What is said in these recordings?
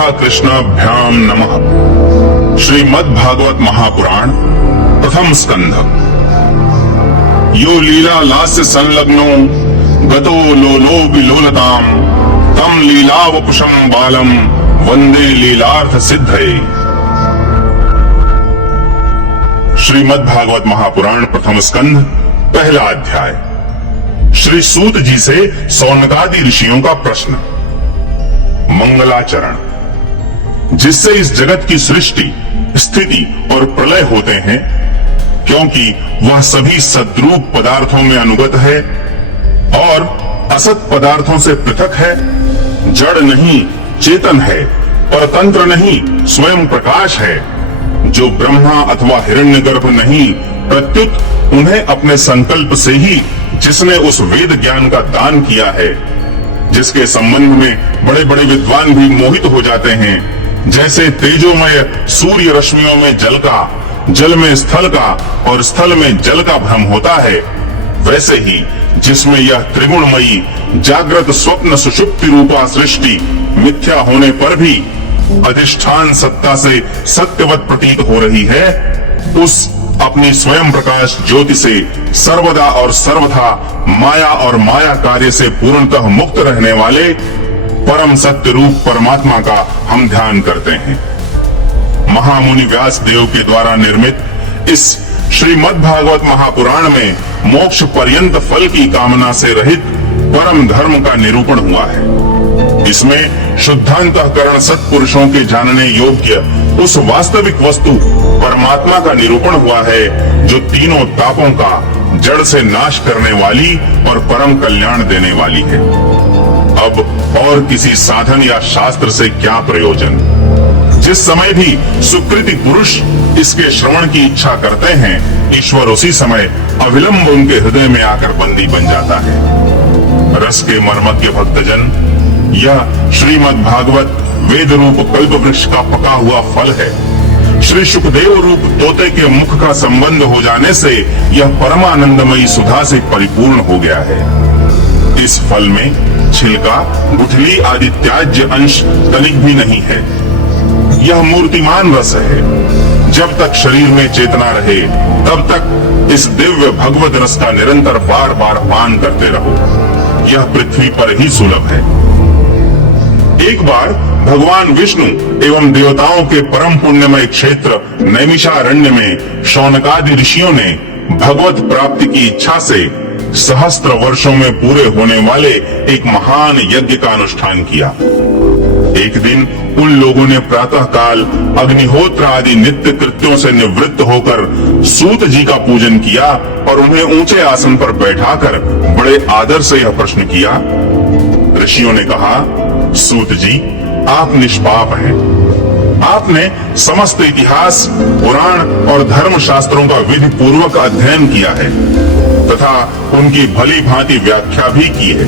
राधा कृष्णाभ्याम नमः। श्रीमद्भागवत महापुराण प्रथम स्कंध। यो लीला लास्य संलग्नो गतो लोलो विलोलताम तम लीलावपुषम बालम वंदे लीलार्थ सिद्धये। श्रीमद्भागवत महापुराण प्रथम स्कंध पहला अध्याय। श्री सूत जी से सौनकादि ऋषियों का प्रश्न। मंगलाचरण। जिससे इस जगत की सृष्टि, स्थिति और प्रलय होते हैं, क्योंकि वह सभी सद्रूप पदार्थों में अनुगत है और असत पदार्थों से पृथक है, जड़ नहीं चेतन है, परतंत्र नहीं स्वयं प्रकाश है, जो ब्रह्मा अथवा हिरण्यगर्भ नहीं, प्रत्युत उन्हें अपने संकल्प से ही जिसने उस वेद ज्ञान का दान किया है, जिसके संबंध में बड़े बड़े विद्वान भी मोहित हो जाते हैं, जैसे तेजोमय सूर्य रश्मियों में जल का, जल में स्थल का और स्थल में जल का भ्रम होता है, वैसे ही जिसमें यह त्रिगुणमयी जागृत स्वप्न सुषुप्ति रूपा सृष्टि मिथ्या होने पर भी अधिष्ठान सत्ता से सत्यवत प्रतीत हो रही है, उस अपनी स्वयं प्रकाश ज्योति से सर्वदा और सर्वथा माया और माया कार्य से पूर्णतः मुक्त रहने वाले परम सत्य रूप परमात्मा का हम ध्यान करते हैं। महामुनि व्यास देव के द्वारा निर्मित इस श्रीमद्भागवत महापुराण में मोक्ष पर्यंत फल की कामना से रहित परम धर्म का निरूपण हुआ है। इसमें शुद्धांतःकरण सत्पुरुषों के जानने योग्य उस वास्तविक वस्तु परमात्मा का निरूपण हुआ है, जो तीनों तापों का जड़ से नाश करने वाली और परम कल्याण देने वाली है। अब और किसी साधन या शास्त्र से क्या प्रयोजन। जिस समय भी सुकृति पुरुष इसके श्रवण की इच्छा करते हैं, ईश्वर उसी समय अविलंब उनके हृदय में आकर बंदी बन जाता है। रस के मर्मज्ञ भक्तजन, यह श्रीमद्भागवत वेद रूप कल्प वृक्ष का पका हुआ फल है। श्री सुखदेव रूप तोते के मुख का संबंध हो जाने से यह परमानंदमयी सुधा से परिपूर्ण हो गया है। इस फल में छिलका, गुठली आदि त्याज्य अंश तनिक भी नहीं है। यह मूर्तिमान रस है। जब तक शरीर में चेतना रहे, तब तक इस दिव्य भगवत रस का निरंतर बार बार पान करते रहो। यह पृथ्वी पर ही सुलभ है। एक बार भगवान विष्णु एवं देवताओं के परम पुण्यमय क्षेत्र नैमिषारण्य में शौनकादि ऋषियों ने भगवत प्राप्ति की इच्छा से सहस्त्र वर्षों में पूरे होने वाले एक महान यज्ञ का अनुष्ठान किया। एक दिन उन लोगों ने प्रातः काल अग्निहोत्र आदि नित्य कृत्यों से निवृत्त होकर सूत जी का पूजन किया और उन्हें ऊंचे आसन पर बैठाकर बड़े आदर से यह प्रश्न किया। ऋषियों ने कहा, सूत जी, आप निष्पाप हैं। आपने समस्त इतिहास, पुराण और धर्म शास्त्रों का विधि पूर्वक अध्ययन किया है तथा उनकी भली भांति व्याख्या भी की है।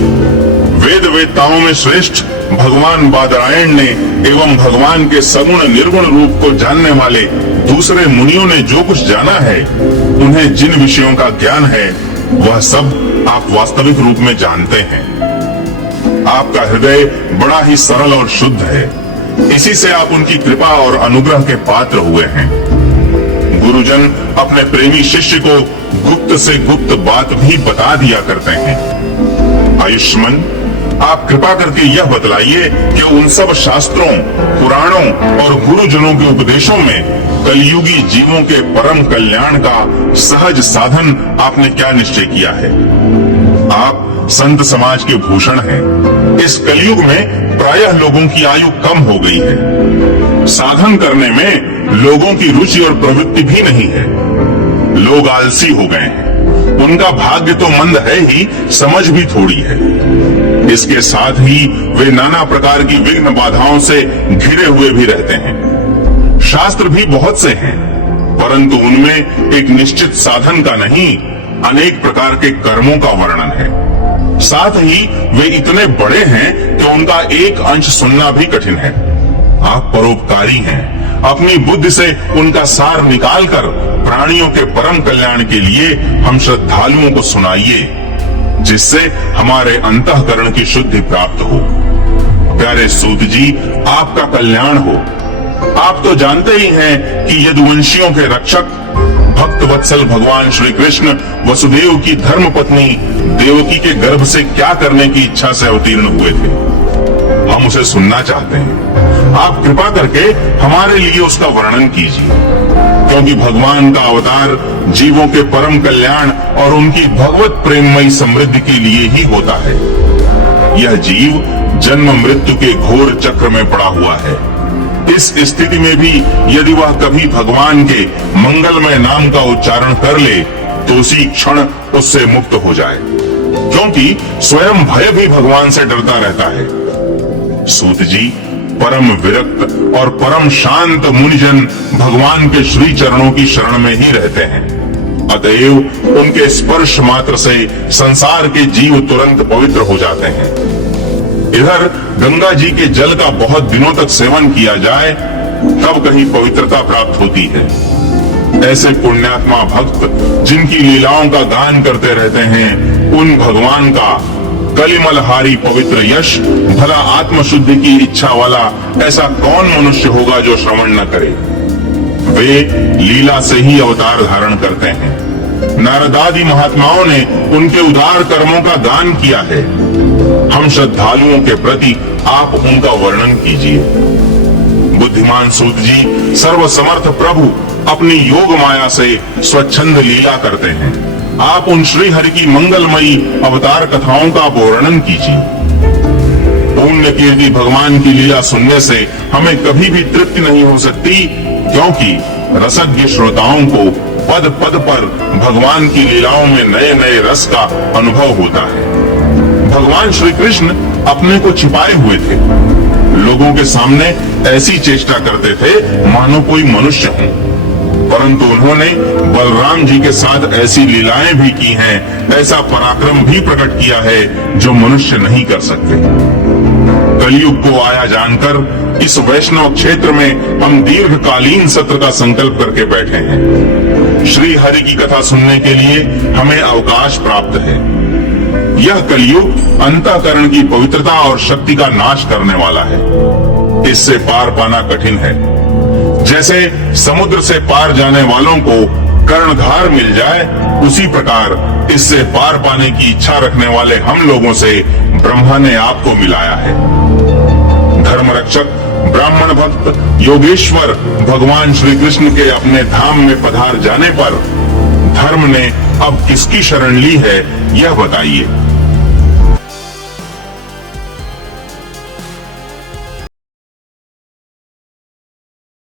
वेद वेदताओं में श्रेष्ठ भगवान बादरायण ने एवं भगवान के सगुण निर्गुण रूप को जानने वाले दूसरे मुनियों ने जो कुछ जाना है, उन्हें जिन विषयों का ज्ञान है, वह सब आप वास्तविक रूप में जानते हैं। आपका हृदय बड़ा ही सरल और शुद्ध है। इसी से आप उनकी कृपा और अनुग्रह के पात्र हुए हैं। गुरुजन अपने प्रेमी शिष्य को गुप्त से गुप्त बात भी बता दिया करते हैं। आयुष्मान, आप कृपा करके यह बतलाइए कि उन सब शास्त्रों, पुराणों और गुरुजनों के उपदेशों में कलयुगी जीवों के परम कल्याण का सहज साधन आपने क्या निश्चय किया है। आप संत समाज के भूषण हैं। इस कलयुग में प्रायः लोगों की आयु कम हो गई है। साधन करने में लोगों की रुचि और प्रवृत्ति भी नहीं है। लोग आलसी हो गए हैं। उनका भाग्य तो मंद है ही, समझ भी थोड़ी है। इसके साथ ही वे नाना प्रकार की विघ्न बाधाओं से घिरे हुए भी रहते हैं। शास्त्र भी बहुत से हैं, परंतु उनमें एक निश्चित साधन का नहीं, अनेक प्रकार के कर्मों का वर्णन है। साथ ही वे इतने बड़े हैं कि उनका एक अंश सुनना भी कठिन है। आप परोपकारी हैं। अपनी बुद्धि से उनका सार निकालकर प्राणियों के परम कल्याण के लिए हम श्रद्धालुओं को सुनाइए, जिससे हमारे अंतःकरण की शुद्धि प्राप्त हो। प्यारे सूत जी, आपका कल्याण हो। आप तो जानते ही हैं कि यदुवंशियों के रक्षक भक्त वत्सल भगवान श्री कृष्ण वसुदेव की धर्म पत्नी देवकी के गर्भ से क्या करने की इच्छा से अवतीर्ण हुए थे। हम उसे सुनना चाहते हैं। आप कृपा करके हमारे लिए उसका वर्णन कीजिए, क्योंकि भगवान का अवतार जीवों के परम कल्याण और उनकी भगवत प्रेममयी समृद्धि के लिए ही होता है। यह जीव जन्म मृत्यु के घोर चक्र में पड़ा हुआ है। इस स्थिति में भी यदि वह कभी भगवान के मंगलमय नाम का उच्चारण कर ले तो उसी क्षण उससे मुक्त हो जाए, क्योंकि स्वयं भय भी भगवान से डरता रहता है। सूत जी, परम विरक्त और परम शांत मुनिजन भगवान के श्री चरणों की शरण में ही रहते हैं। अतएव उनके स्पर्श मात्र से संसार के जीव तुरंत पवित्र हो जाते हैं। इधर गंगा जी के जल का बहुत दिनों तक सेवन किया जाए तब कहीं पवित्रता प्राप्त होती है। ऐसे पुण्यात्मा भक्त जिनकी लीलाओं का गान करते रहते हैं, उन भगवान का कलिमलहारी पवित्र यश भला आत्मशुद्धि की इच्छा वाला ऐसा कौन मनुष्य होगा जो श्रवण न करे। वे लीला से ही अवतार धारण करते हैं। नारदादि महात्माओं ने उनके उदार कर्मों का गान किया है। हम श्रद्धालुओं के प्रति आप उनका वर्णन कीजिए। बुद्धिमान सूत जी, सर्वसमर्थ प्रभु अपनी योग माया से स्वच्छंद लीला करते हैं। आप उन श्री हरि की मंगलमयी अवतार कथाओं का वर्णन कीजिए। पुण्य कीर्ति भगवान की लीला सुनने से हमें कभी भी तृप्ति नहीं हो सकती, क्योंकि रसज्ञ श्रोताओं को पद पद पर भगवान की लीलाओं में नए नए रस का अनुभव होता है। भगवान श्री कृष्ण अपने को छिपाए हुए थे। लोगों के सामने ऐसी चेष्टा करते थे मानो कोई मनुष्य हो, परंतु उन्होंने बलराम जी के साथ ऐसी लीलाएं भी की हैं, ऐसा पराक्रम भी प्रकट किया है जो मनुष्य नहीं कर सकते। कलयुग को आया जानकर इस वैष्णव क्षेत्र में हम दीर्घकालीन सत्र का संकल्प करके बैठे हैं। श्री हरि की कथा सुनने के लिए हमें अवकाश प्राप्त है। यह कलयुग अंतःकरण की पवित्रता और शक्ति का नाश करने वाला है। इससे पार पाना कठिन है। जैसे समुद्र से पार जाने वालों को कर्णधार मिल जाए, उसी प्रकार इससे पार पाने की इच्छा रखने वाले हम लोगों से ब्रह्मा ने आपको मिलाया है। धर्म रक्षक, ब्राह्मण भक्त, योगेश्वर भगवान श्री कृष्ण के अपने धाम में पधार जाने पर धर्म ने अब किसकी शरण ली है, यह बताइए।